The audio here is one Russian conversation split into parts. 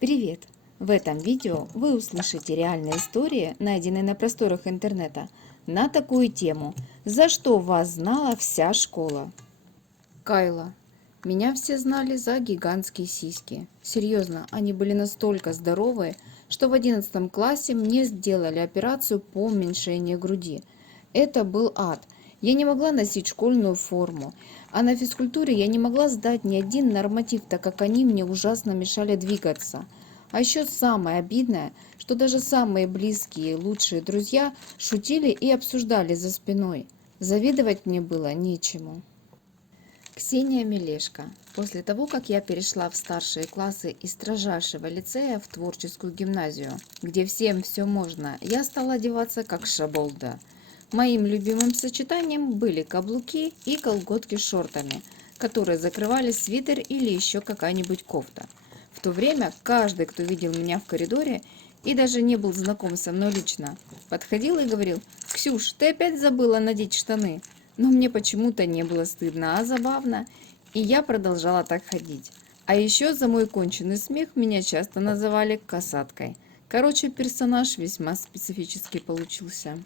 Привет! В этом видео вы услышите реальные истории, найденные на просторах интернета, на такую тему «За что вас знала вся школа?». Кайла. Меня все знали за гигантские сиськи. Серьезно, они были настолько здоровые, что в 11 классе мне сделали операцию по уменьшению груди. Это был ад. Я не могла носить школьную форму, а на физкультуре я не могла сдать ни один норматив, так как они мне ужасно мешали двигаться. А еще самое обидное, что даже самые близкие и лучшие друзья шутили и обсуждали за спиной. Завидовать мне было нечему. Ксения Мелешко. После того, как я перешла в старшие классы из строжайшего лицея в творческую гимназию, где всем все можно, я стала одеваться как шаболда. Моим любимым сочетанием были каблуки и колготки с шортами, которые закрывали свитер или еще какая-нибудь кофта. В то время каждый, кто видел меня в коридоре и даже не был знаком со мной лично, подходил и говорил: «Ксюш, ты опять забыла надеть штаны?» Но мне почему-то не было стыдно, а забавно, и я продолжала так ходить. А еще за мой конченый смех меня часто называли косаткой. Короче, персонаж весьма специфический получился.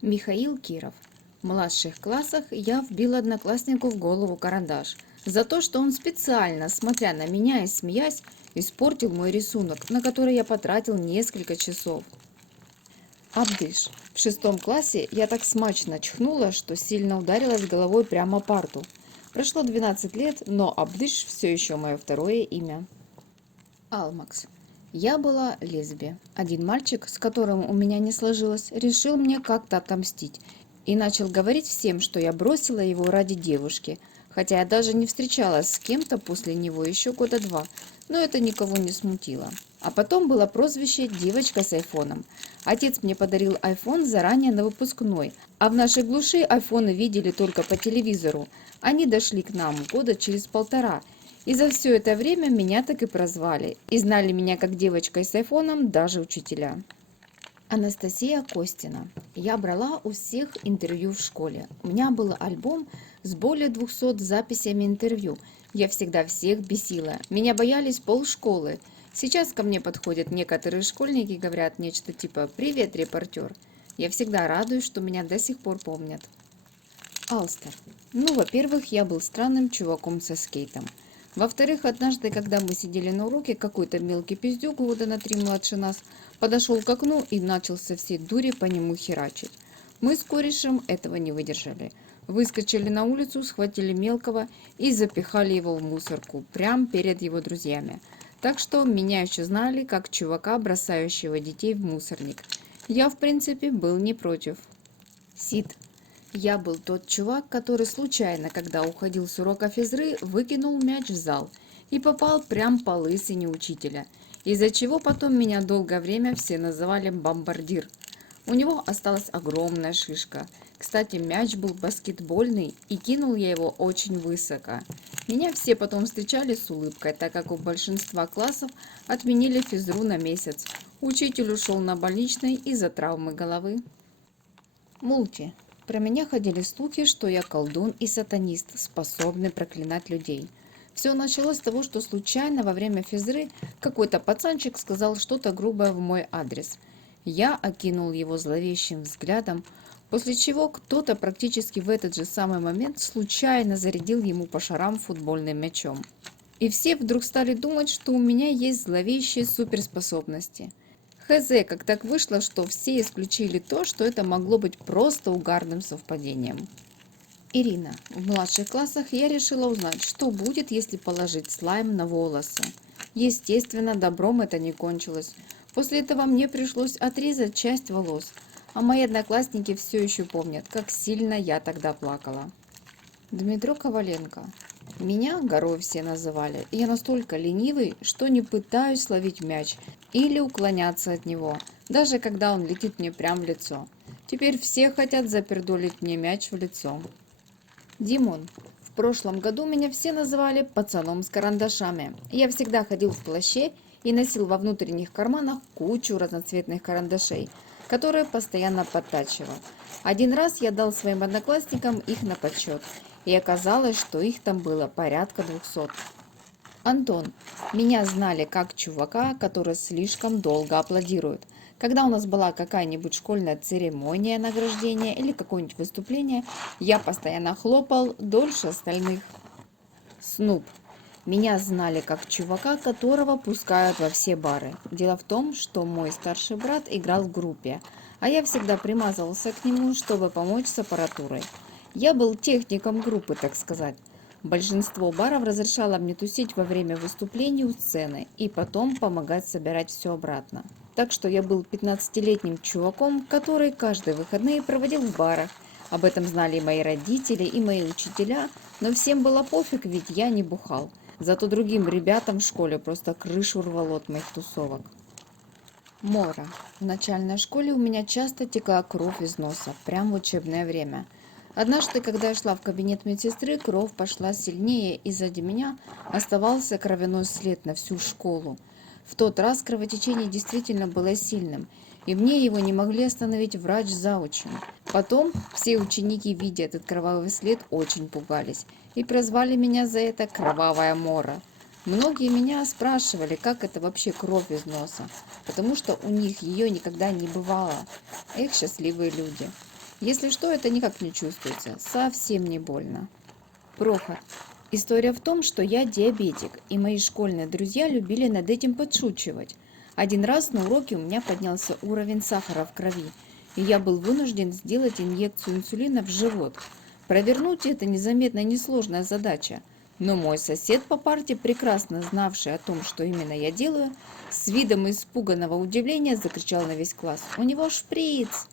Михаил Киров. В младших классах я вбил однокласснику в голову карандаш за то, что он специально, смотря на меня и смеясь, испортил мой рисунок, на который я потратил несколько часов. Абдыш. В 6 классе я так смачно чихнула, что сильно ударилась головой прямо о парту. Прошло 12 лет, но Абдыш все еще мое второе имя. Алмакс. Я была лесби. Один мальчик, с которым у меня не сложилось, решил мне как-то отомстить и начал говорить всем, что я бросила его ради девушки, хотя я даже не встречалась с кем-то после него еще года 2, но это никого не смутило. А потом было прозвище «девочка с айфоном». Отец мне подарил айфон заранее на выпускной, а в нашей глуши айфоны видели только по телевизору. Они дошли к нам года через 1,5. И за все это время меня так и прозвали. И знали меня как девочкой с айфоном даже учителя. Анастасия Костина. Я брала у всех интервью в школе. У меня был альбом с более 200 записями интервью. Я всегда всех бесила. Меня боялись полшколы. Сейчас ко мне подходят некоторые школьники и говорят нечто типа «Привет, репортер». Я всегда радуюсь, что меня до сих пор помнят. Алстер. Ну, во-первых, я был странным чуваком со скейтом. Во-вторых, однажды, когда мы сидели на уроке, какой-то мелкий пиздюк года на 3 младше нас подошел к окну и начал со всей дури по нему херачить. Мы с корешем этого не выдержали. Выскочили на улицу, схватили мелкого и запихали его в мусорку, прямо перед его друзьями. Так что меня еще знали как чувака, бросающего детей в мусорник. Я, в принципе, был не против. Сид. Я был тот чувак, который случайно, когда уходил с урока физры, выкинул мяч в зал и попал прям по лысине учителя, из-за чего потом меня долгое время все называли «бомбардир». У него осталась огромная шишка. Кстати, мяч был баскетбольный, и кинул я его очень высоко. Меня все потом встречали с улыбкой, так как у большинства классов отменили физру на месяц. Учитель ушел на больничный из-за травмы головы. Мулти. Про меня ходили слухи, что я колдун и сатанист, способный проклинать людей. Все началось с того, что случайно во время физры какой-то пацанчик сказал что-то грубое в мой адрес. Я окинул его зловещим взглядом, после чего кто-то практически в этот же самый момент случайно зарядил ему по шарам футбольным мячом. И все вдруг стали думать, что у меня есть зловещие суперспособности. Хз, как так вышло, что все исключили то, что это могло быть просто угарным совпадением. Ирина. В младших классах я решила узнать, что будет, если положить слайм на волосы. Естественно, добром это не кончилось. После этого мне пришлось отрезать часть волос, а мои одноклассники все еще помнят, как сильно я тогда плакала. Дмитро Коваленко. Меня горой все называли, и я настолько ленивый, что не пытаюсь ловить мяч или уклоняться от него, даже когда он летит мне прямо в лицо. Теперь все хотят запердолить мне мяч в лицо. Димон. В прошлом году меня все называли пацаном с карандашами. Я всегда ходил в плаще и носил во внутренних карманах кучу разноцветных карандашей, которые постоянно подтачивал. Один раз я дал своим одноклассникам их на подсчет, и оказалось, что их там было порядка 200. Антон. Меня знали как чувака, который слишком долго аплодирует. Когда у нас была какая-нибудь школьная церемония награждения или какое-нибудь выступление, я постоянно хлопал дольше остальных. Снуп. Меня знали как чувака, которого пускают во все бары. Дело в том, что мой старший брат играл в группе, а я всегда примазывался к нему, чтобы помочь с аппаратурой. Я был техником группы, так сказать. Большинство баров разрешало мне тусить во время выступлений у сцены и потом помогать собирать все обратно. Так что я был 15-летним чуваком, который каждые выходные проводил в барах. Об этом знали и мои родители, и мои учителя, но всем было пофиг, ведь я не бухал. Зато другим ребятам в школе просто крышу рвало от моих тусовок. Мора. В начальной школе у меня часто текла кровь из носа, прямо в учебное время. Однажды, когда я шла в кабинет медсестры, кровь пошла сильнее, и сзади меня оставался кровяной след на всю школу. В тот раз кровотечение действительно было сильным, и мне его не могли остановить врач с заучем. Потом все ученики, видя этот кровавый след, очень пугались и прозвали меня за это «Кровавая Мора». Многие меня спрашивали, как это вообще кровь из носа, потому что у них ее никогда не бывало. Эх, счастливые люди. Если что, это никак не чувствуется, совсем не больно. Прохор. История в том, что я диабетик, и мои школьные друзья любили над этим подшучивать. Один раз на уроке у меня поднялся уровень сахара в крови, и я был вынужден сделать инъекцию инсулина в живот. Провернуть это незаметно несложная задача. Но мой сосед по парте, прекрасно знавший о том, что именно я делаю, с видом испуганного удивления закричал на весь класс: «У него шприц!»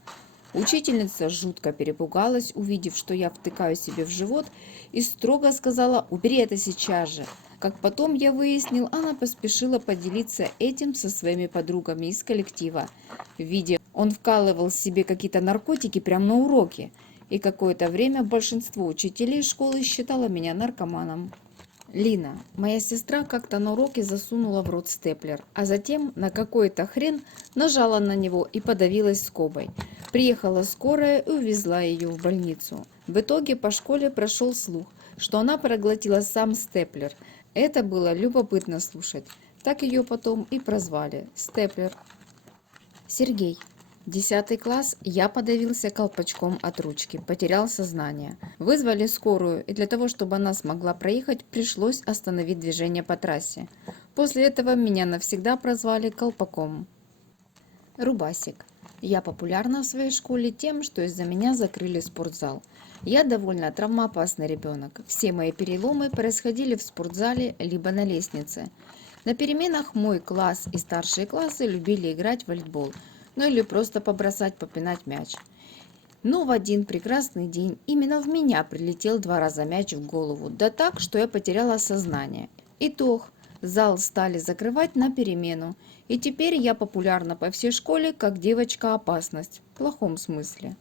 Учительница жутко перепугалась, увидев, что я втыкаю себе в живот, и строго сказала: «Убери это сейчас же». Как потом я выяснил, она поспешила поделиться этим со своими подругами из коллектива. Видя, он вкалывал себе какие-то наркотики прямо на уроке, и какое-то время большинство учителей школы считало меня наркоманом. Лина, моя сестра, как-то на уроке засунула в рот степлер, а затем на какой-то хрен нажала на него и подавилась скобой. Приехала скорая и увезла ее в больницу. В итоге по школе прошел слух, что она проглотила сам степлер. Это было любопытно слушать. Так ее потом и прозвали – степлер. Сергей. 10 класс, я подавился колпачком от ручки, потерял сознание. Вызвали скорую, и для того, чтобы она смогла проехать, пришлось остановить движение по трассе. После этого меня навсегда прозвали колпаком. Рубасик. Я популярна в своей школе тем, что из-за меня закрыли спортзал. Я довольно травмоопасный ребенок. Все мои переломы происходили в спортзале либо на лестнице. На переменах мой класс и старшие классы любили играть в волейбол, ну или просто побросать, попинать мяч. Но в один прекрасный день именно в меня прилетел 2 раза мяч в голову, да так, что я потеряла сознание. Итог. Зал стали закрывать на перемену, и теперь я популярна по всей школе как девочка-опасность, в плохом смысле.